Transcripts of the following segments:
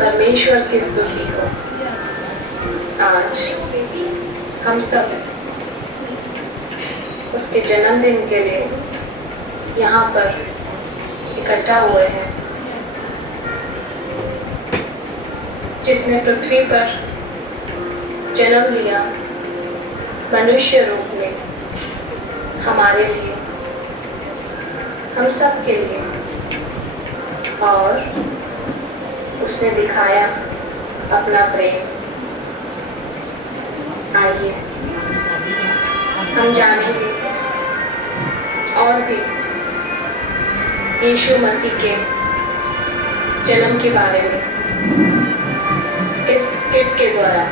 परमेश्वर की स्तुति हो। आज हम सब उसके जन्मदिन के लिए यहाँ पर इकट्ठा हुए हैं, जिसने पृथ्वी पर जन्म लिया मनुष्य रूप में हमारे लिए, हम सब के लिए, और उसने दिखाया अपना प्रेम। आइए हम जानेंगे और भी यीशु मसीह के जन्म के बारे में इस किट के द्वारा।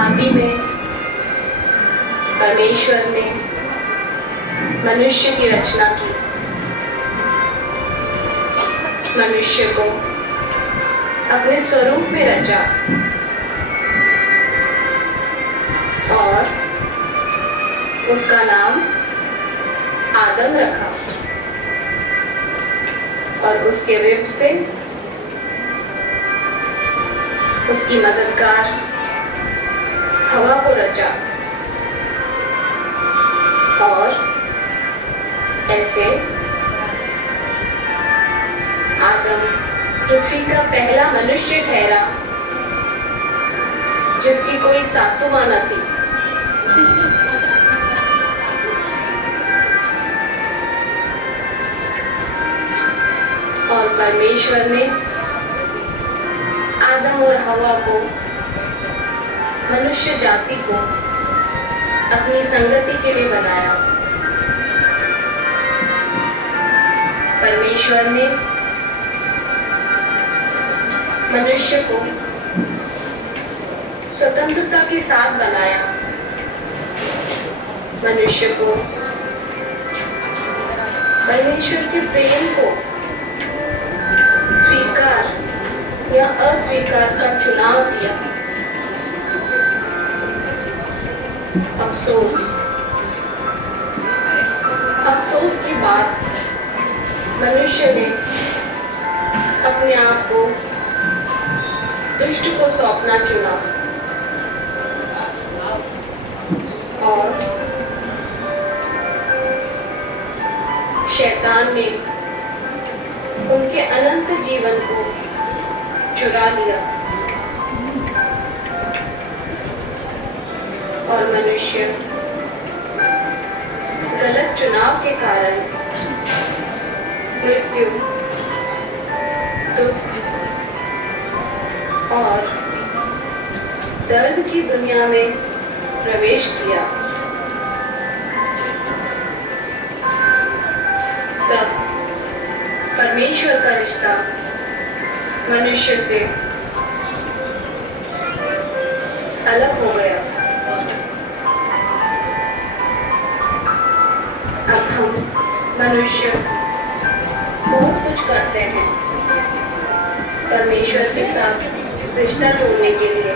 आदि में परमेश्वर ने मनुष्य की रचना की, मनुष्य को अपने स्वरूप में रचा और उसका नाम आदम रखा, और उसके रिब से उसकी मददगार हवा को रचा, और ऐसे आदम पृथ्वी का पहला मनुष्य ठहरा जिसकी कोई सासू माँ न थी। और परमेश्वर ने आदम और हवा को, मनुष्य जाति को अपनी संगति के लिए बनाया। परमेश्वर ने मनुष्य को स्वतंत्रता के साथ बनाया। मनुष्य को परमेश्वर के प्रेम को स्वीकार या अस्वीकार का चुनाव दिया। अफसोस की बात, मनुष्य ने अपने आप को दुष्ट को सौंपना चुना, और शैतान ने उनके अनंत जीवन को चुरा लिया, और मनुष्य गलत चुनाव के कारण मृत्यु, दुख और दर्द की दुनिया में प्रवेश किया। तब परमेश्वर का रिश्ता मनुष्य से अलग हो गया। अब हम मनुष्य बहुत कुछ करते हैं परमेश्वर के साथ रिश्ता जोड़ने के लिए,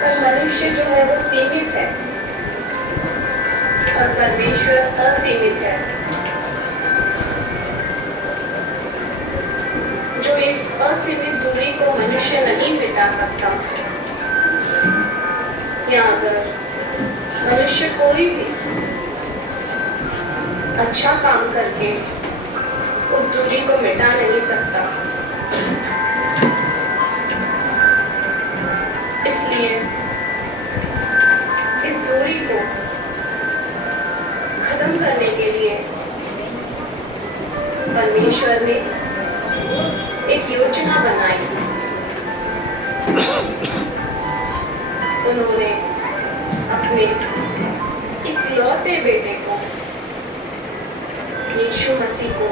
पर मनुष्य जो है वो सीमित है और परमेश्वर असीमित है। जो इस असीमित दूरी को मनुष्य नहीं मिटा सकता, या अगर मनुष्य कोई भी अच्छा काम करके उस दूरी को मिटा नहीं सकता, इसलिए इस दूरी को खत्म करने के लिए परमेश्वर ने एक योजना बनाई। उन्होंने अपने इकलौते बेटे को, यीशु मसीह को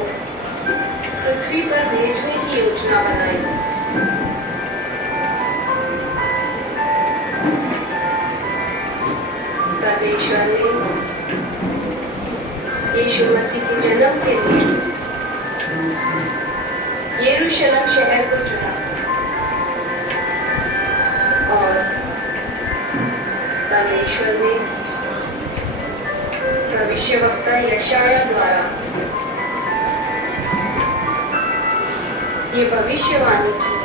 पृथ्वी पर भेजने की योजना बनाई। परमेश्वर ने यीशु मसीह के जन्म के लिए यरूशलेम शहर को चुना, और परमेश्वर ने भविष्यवक्ता यशाया द्वारा ये भविष्यवाणी की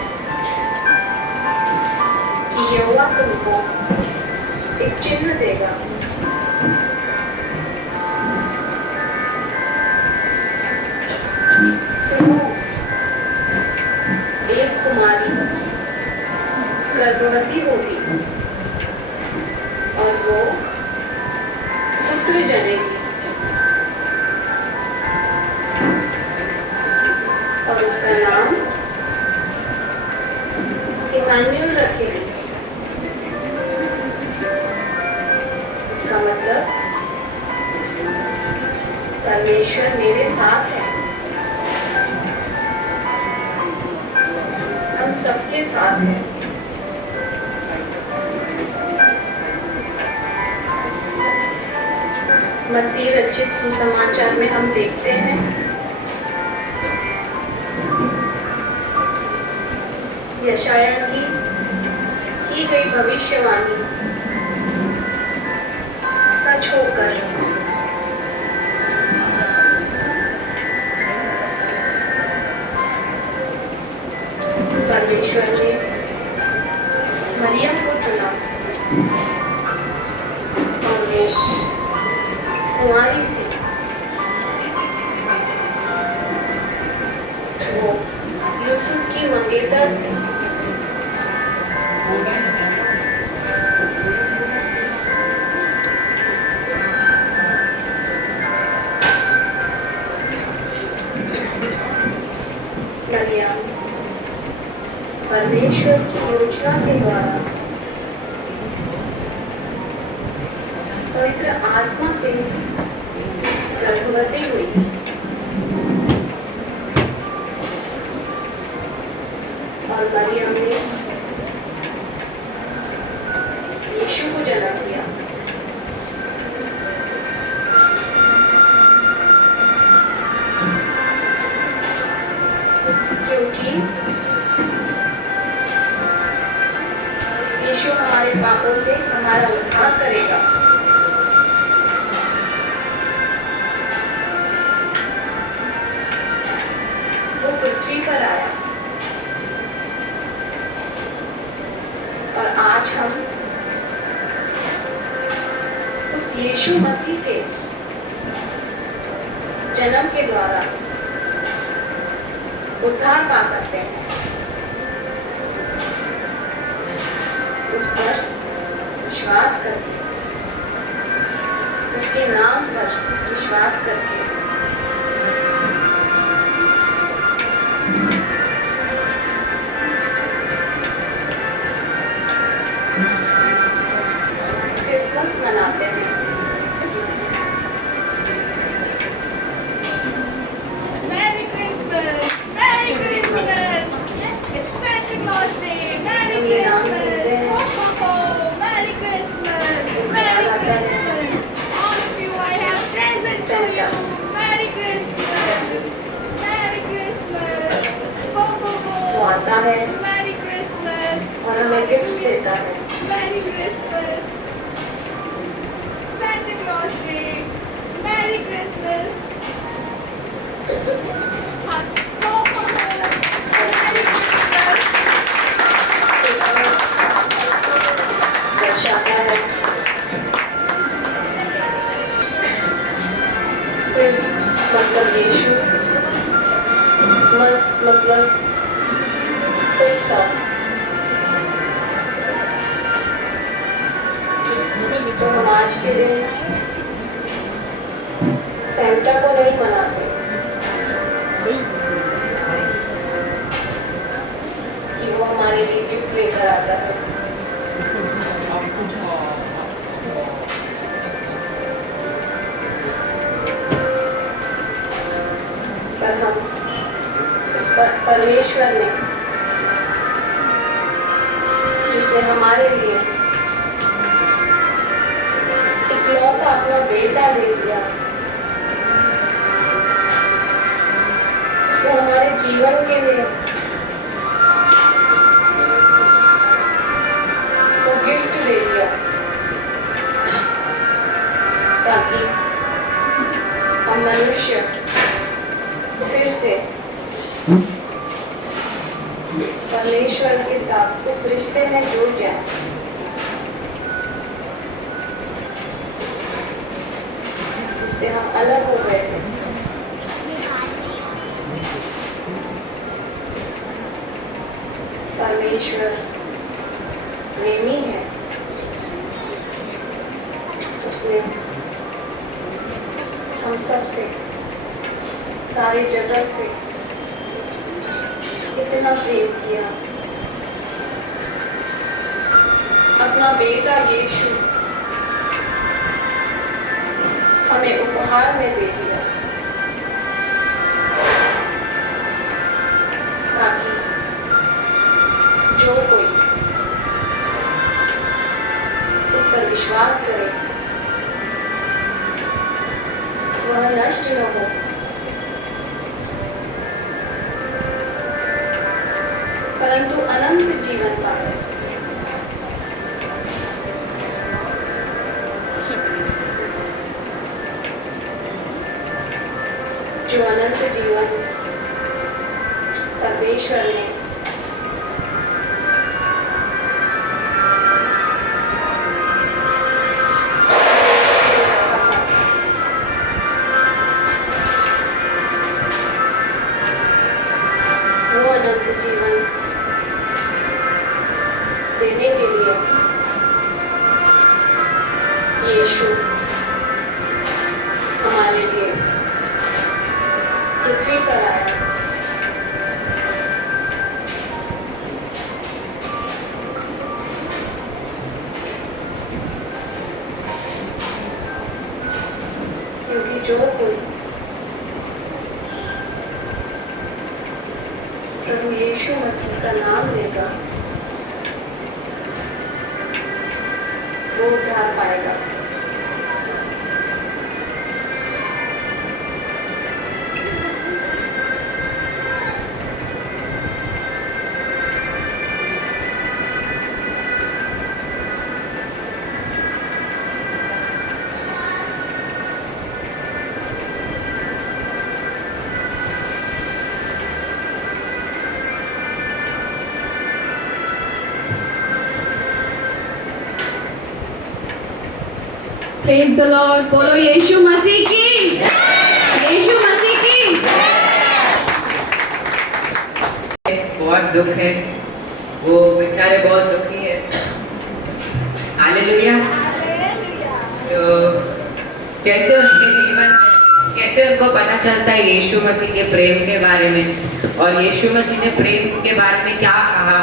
कि यहोवा तुमको एक चिन्ह देगा। सुनो, एक कुमारी गर्भवती होगी और वो पुत्र जनेगी और उसका नाम इमानुएल रखेगी। इसका मतलब परमेश्वर मेरे साथ है, हम सबके साथ हैं। मत्ती रचित सुसमाचार में हम देखते हैं यशाया की गई भविष्यवाणी सच होकर परमेश्वर ने मरियम को चुना और वो कुंवारी थी। वो यूसुफ की मंगेतर थी। मरियम परमेश्वर की योजना के द्वारा पवित्र आत्मा से गर्भवती हुई और मरियम ने यीशु को जन्म दिया। क्योंकि यीशु हमारे पापों से हमारा उद्धार करेगा। वो पृथ्वी पर आया और आज हम उस यीशु मसीह के जन्म के द्वारा उद्धार पा सकते हैं। उस पर विश्वास करके, उसके नाम पर विश्वास करके क्रिसमस मनाते हैं। वो आता है और हमें गिफ्ट देता है। Merry Christmas, Santa Claus Day, Merry Christmas. दर्शाता है क्रिस्ट मतलब यीशु, मस मतलब उत्सव। तो हम आज के दिन सेंटा को नहीं मनाते कि वो हमारे लिए गिफ्ट लेकर आता है, पर हम उस परमेश्वर ने जिसने हमारे लिए इकलौता अपना बेटा दे दिया, उसने हमारे जीवन के लिए वो गिफ्ट दे दिया ताकि हम मनुष्य फिर से परमेश्वर के साथ उस रिश्ते में जुड़ जाए जिससे हम अलग हो गए थे। परमेश्वर प्रेमी है, उसने हम सब से, सारे जगत से इतना प्रेम किया। अपना बेटा यीशु हमें उपहार में दे दिया ताकि जो कोई उस पर विश्वास करे वह नष्ट न हो परंतु अनंत जीवन पाए। जो अनंत जीवन परमेश्वर ने वो अनंत जीवन देने के लिए यीशु हमारे लिए पृथ्वी पर आया। क्योंकि जो कोई प्रभु यीशु मसीह का नाम लेगा वो उद्धार पाएगा। Praise the Lord. बोलो यीशु मसीह की, यीशु मसीह की। बहुत दुख है, वो बेचारे बहुत दुखी है। हालेलुया। तो कैसे उनके जीवन में, कैसे उनको पता चलता है यीशु मसीह के प्रेम के बारे में, और यीशु मसीह ने प्रेम के बारे में क्या कहा,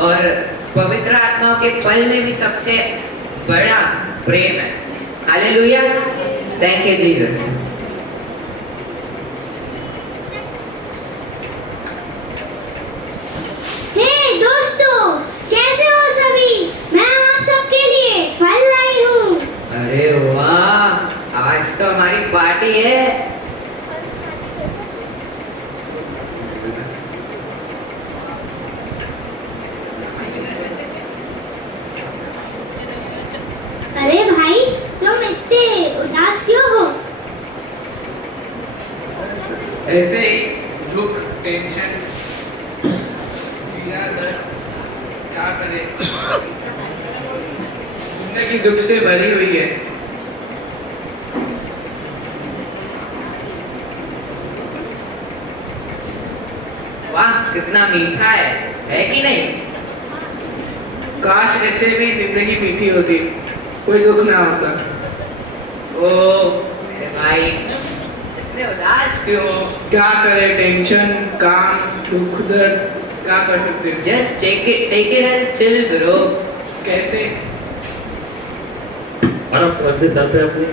और पवित्र आत्मा के फल में भी सबसे बड़ा प्रेम है। हालेलुया। Thank you Jesus. हे दोस्तों, कैसे हो सभी? मैं आप सबके लिए फल लाई हूँ। अरे वाह, आज तो हमारी पार्टी है। अरे भाई, तुम इतने उदास क्यों हो? ऐसे ही दुख, टेंशन, पीड़ा, दर्द, क्या करें? जिंदगी दुख से भरी हुई है। वाह, कितना मीठा है कि नहीं? काश ऐसे भी जिंदगी मीठी होती, कोई दुख ना होता। ओ मेरे भाई, इतने उदास क्यों? क्या करे? टेंशन, काम, दुख, दर्द, क्या कर सकते हैं? Just take it as chill bro. कैसे? बर्फ रख दे सर पे अपने।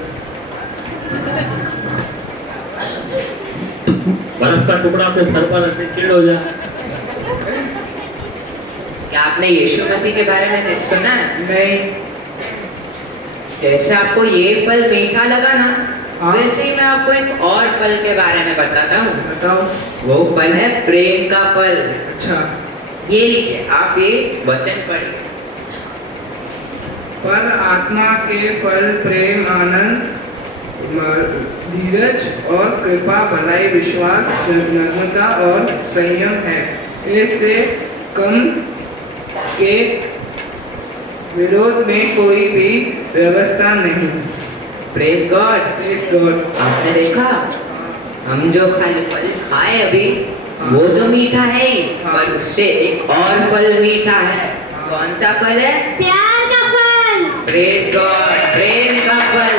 बर्फ का टुकड़ा अपने सर पर रख दे, चिढ़ हो जाए। क्या आपने यीशु मसीह के बारे में सुना है? नहीं। जैसे आपको ये फल मीठा लगा ना, हाँ। वैसे ही मैं आपको एक और फल के बारे में बताता हूँ। बताओ। वो फल है प्रेम का फल। अच्छा। ये लीजिए, आप ये वचन पढ़िए। पर आत्मा के फल प्रेम, आनंद, धीरज और कृपा, भलाई, विश्वास, नम्रता और संयम है। इससे कम के विरोध में कोई भी व्यवस्था नहीं। Praise God. Praise God. आपने देखा हम जो खाली फल खाए अभी वो तो मीठा है ही, पर उससे एक और फल मीठा है। कौन सा फल है? प्यार का फल। प्रेज गॉड, प्रेम का फल।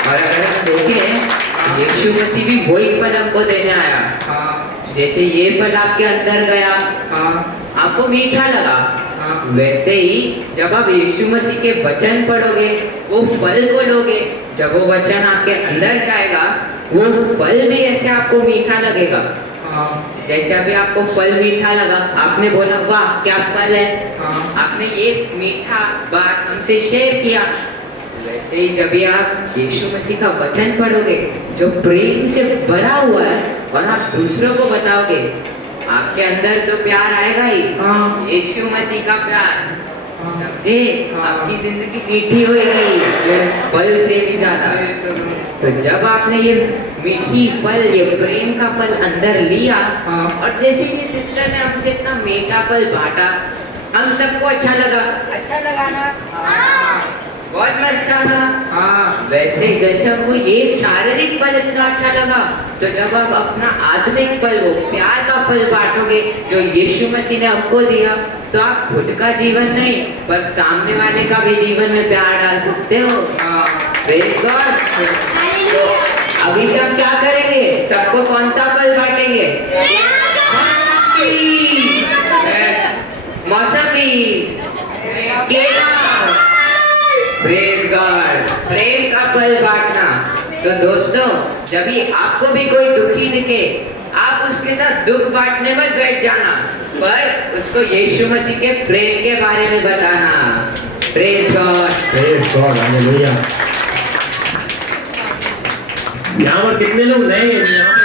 और अगर हम देखें यीशु मसीह भी वही फल हमको देने आया। हाँ जैसे ये फल आपके अंदर गया, हाँ आपको मीठा लगा, हाँ वैसे ही जब आप यीशु मसीह के वचन पढ़ोगे, वो फल को लोगे, जब वो वचन आपके अंदर जाएगा, वो फल भी ऐसे आपको मीठा लगेगा। हाँ जैसे अभी आपको फल मीठा लगा, आपने बोला वाह क्या फल है, हाँ आपने ये मीठा बात हमसे शेयर किया। वैसे ही जब भी आप यीशु मसीह का वचन पढ़ोगे जो प्रेम से भरा हुआ है और आप दूसरों को बताओगे, आपके अंदर तो प्यार आएगा ही। हाँ। यीशु मसीह का प्यार, हाँ। समझे? हाँ। आपकी जिंदगी मीठी होगी फल से भी ज्यादा। तो जब आपने ये मीठी फल, ये प्रेम का फल अंदर लिया, हाँ। और जैसे ये सिस्टर ने हमसे इतना मीठा फल बांटा, हम सबको अच्छा लगा ना? बहुत मस्त था ना? हाँ वैसे जैसे हमको ये शारीरिक फल इतना अच्छा लगा, तो जब आप अपना आत्मिक फल, वो प्यार का फल बांटोगे जो यीशु मसीह ने हमको दिया, तो आप खुद का जीवन नहीं पर सामने वाले का भी जीवन में प्यार डाल सकते हो। Praise God. तो अभी से हम क्या करेंगे? सबको कौन सा फल बांटेंगे? मौसमी, केला। Praise God. प्रेम का फल बांटना। तो दोस्तों, जब भी आपको भी कोई दुखी दिखे, आप उसके साथ दुख बांटने मत बैठ जाना, पर उसको यीशु मसीह के प्रेम के बारे में बताना। Praise God. Praise God, hallelujah. यहाँ पर कितने लोग नए हैं? यहाँ